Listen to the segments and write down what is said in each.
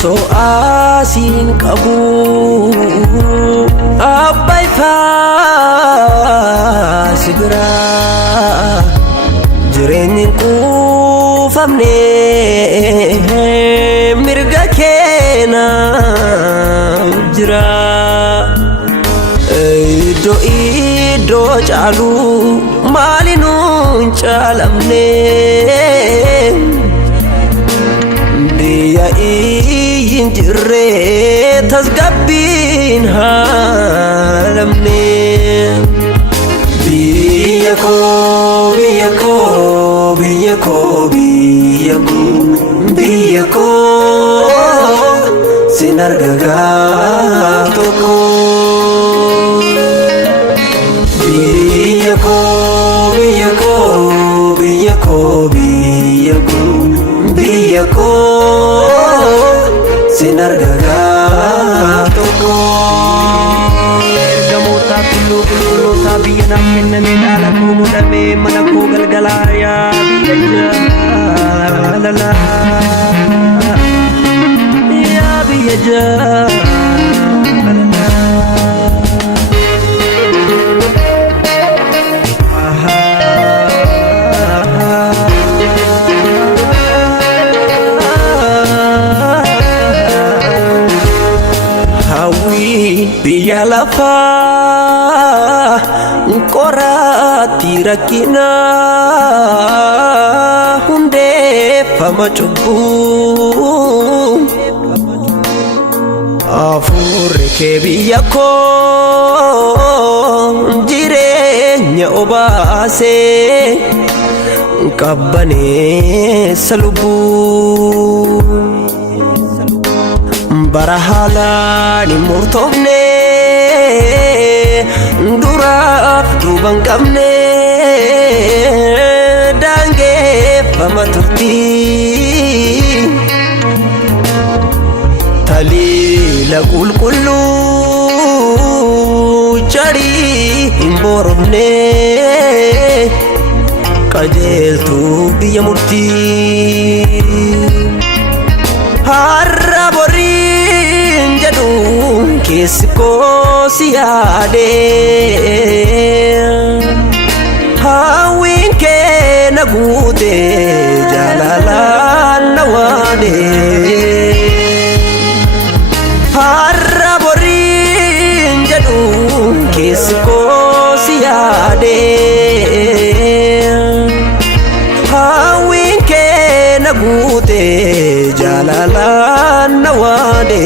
So asin kabu abbay fasigra jireenyi quufamne mirga keena jira ido caalu maalinu caalamne biya injirre tasgabbin halamne biya ko biya ko biya ko biya ko biya ko sinargaga toko biya ko biya ko biya ko biya ko biya ko sinargaga toko ergamota kullu sabiya namenne dalaku mudame manaku galgalaya biya la ya biya biya lafa qorati rakina hunde pamachubu afure ke biya ko jirenya obase kabbane salubu barahalani murtofne duraf duban qabne dange pamaturti talila qulqullu jari imboromne qajeltu biya murti harra borin jadu kisko siade hawin ke nagute jalala nawade harra borin jadu kisko siade hawin ke nagute jalala nawade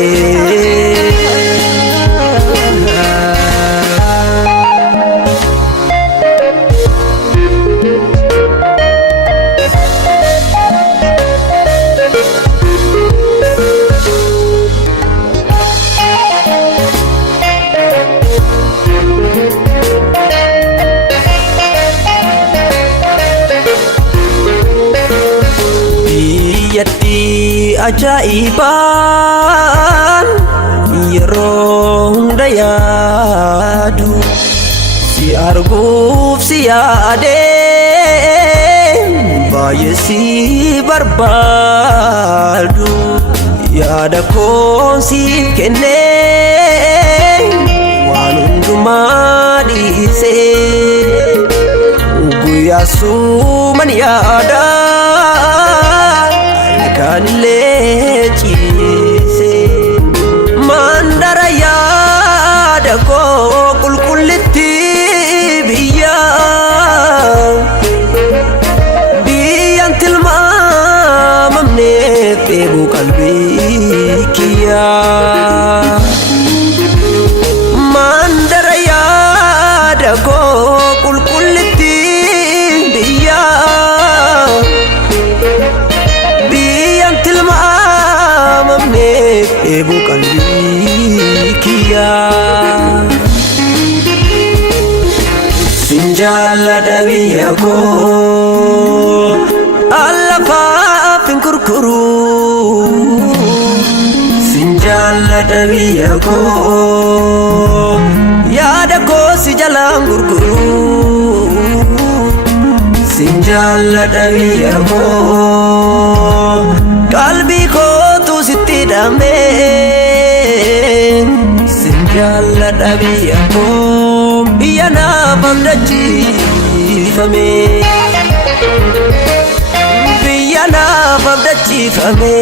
yatti ajaiban yeroo hunda yaadu si arguuf si yaade baay'ee si barbaadu yaada koon siif kenne waan hundumaa dhiisee guyyaa suuman yaada kan lechise mandara yaada ko qulqullitti biyan tilmaamamne feebu qalbii kiyya mandara yaada ko eeboo qalbii kiyyaa. Sin jaalladha biyya koo allafaaf hin gurguru. Sin jaalladha biyya koo yaada koo si jalaan gurguru. Sin jaalladha biyya koo qalbii kootu sitti hidhame. Sin jaalladha biyya koo biyya naaf abdachiifame. Biyya naaf abdachiifame.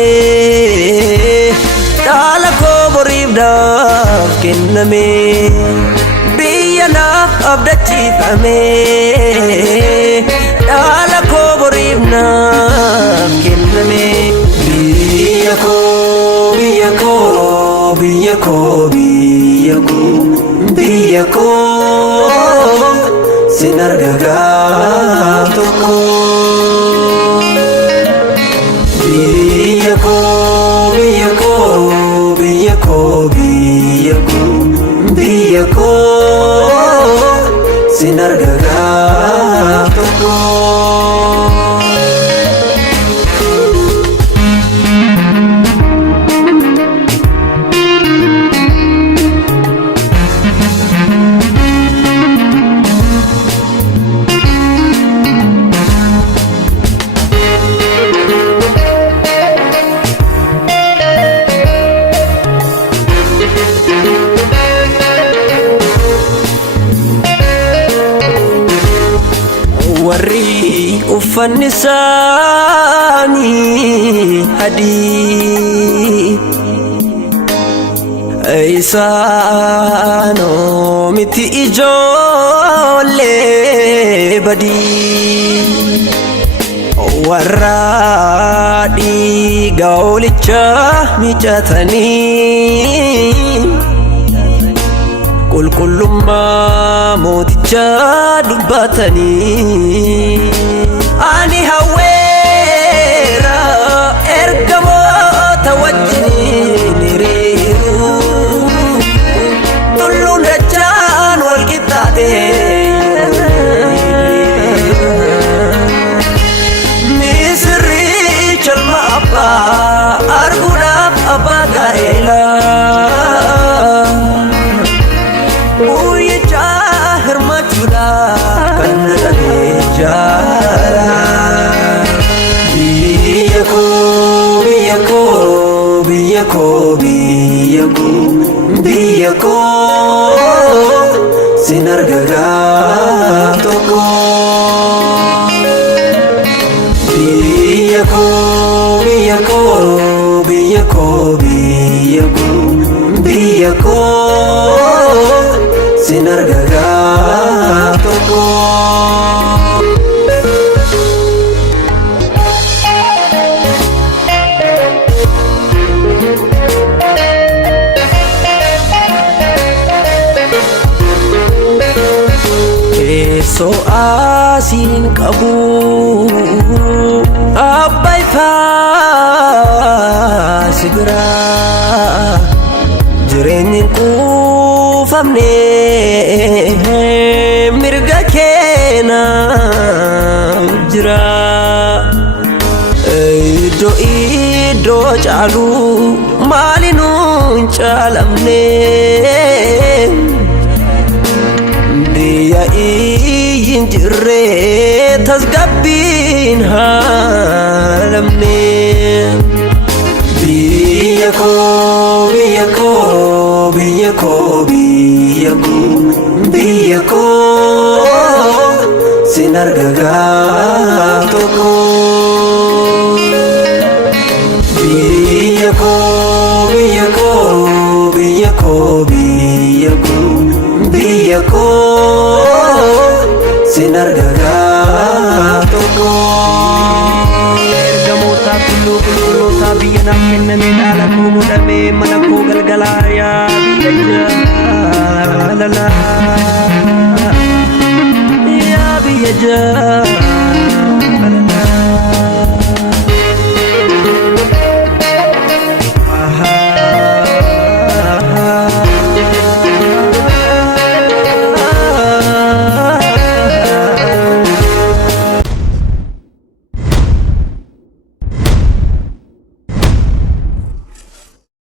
Dhaala koo boriif naaf kenname. Biyya naaf abdachiifame. Dhaala koo boriif naaf kenname. Biyya koo biyya koo biyya koo biyya koo biyya koo sin arga gaaf tokko. Biyya koo biyya koo biyya koo biyya koo biyya koo sin arga gaaf tokko. Warri uffanni isaanii adii isaanoo miti ijoollee badii. Warra dhiiga Hoolicha miicatanii qulqullummaa mooticha dubbatanii. Ani hawweera ergamoota wajjiniin hiriiru. Tulluun dachaan wal qixxaatee misirrii calma abbaa arguudhaaf abbaa gaa'elaa. Biyya koo biyya koo biyya koo biyya koo biyya koo sin arga gaaf tokko. Biyya koo biyya koo biyya koo biyya koo biyya koo sin arga gaaf tokko. So asin qabu abbay faasibira jireenyin quufamne mirga keena jira. Iddoo caalu maalinuu hin caalamne. Biyya iyyin jirre tasgabbiin haalamne. Biyya koo biyya koo biyya koo biyya koo biyya koo sin arga gaaf tokko. Biyya koo biyya koo biyya koo biyya koo biyya koo sin arga gaaf tokko. Ergamoota tulluu qulqulloota biyya naaf kenname. Dhaala koo godhamee mana koo galgalaa yaa biyya jaalalaa yaa biyya jaalalaa.